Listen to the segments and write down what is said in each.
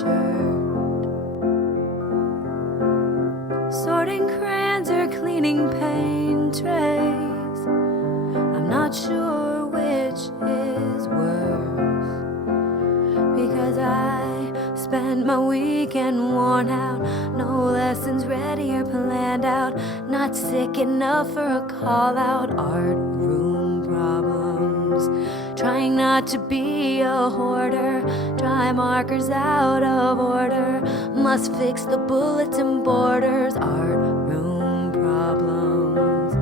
shirt. Sorting crayons or cleaning paint trays, I'm not sure which is worse, because I spent my weekend worn out, no lessons ready or planned out, not sick enough for a call out. Art room problems, trying not to be a hoarder, dry markers out of order, must fix the bulletin borders. Art room problems.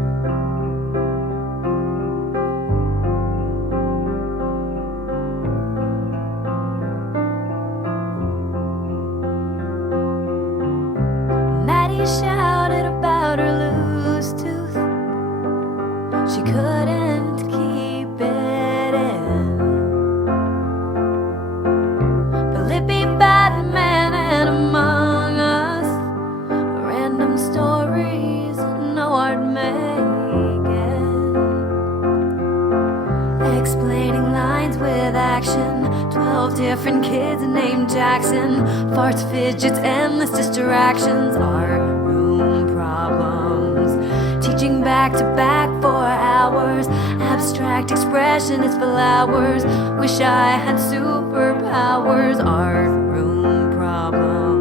Maddie shouted about her loose tooth, she couldn't keep it in. The lippy Batman and Among Us, random stories no art making, explaining lines with action, 12 different kids named Jackson, farts, fidgets, endless distractions. Art room problems, teaching back to back for hours, abstract expression is flowers, wish I had superpowers. Art room problems.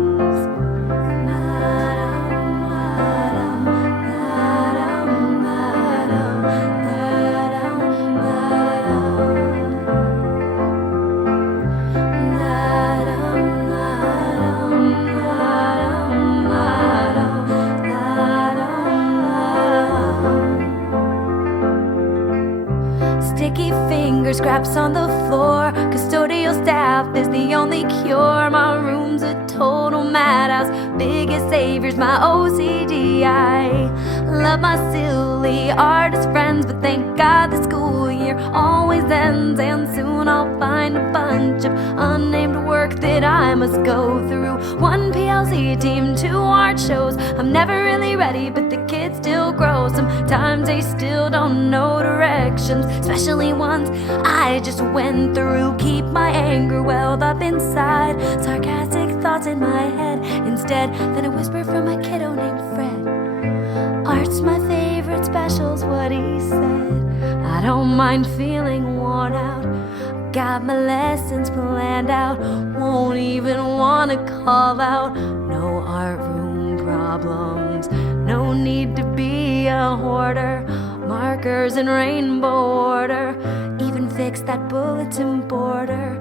Sticky finger scraps on the floor, custodial staff is the only cure. My room's a total madhouse, biggest savior's my OCD. I love my silly artist friends, but thank God the school year always ends, and soon I'll find a bunch of unnamed work that I must go through. One PLC team, 2 art shows. I'm never really ready, but the kids still grow. Sometimes they still don't know directions, especially ones I just went through. Keep my anger welled up inside, sarcastic thoughts in my head instead, then a whisper from a kiddo named Fred. Art's my favorite special's what he said. I don't mind feeling worn out, got my lessons planned out, won't even wanna call out. No art room problems, no need to be a hoarder, markers in rainbow order, even fix that bulletin border.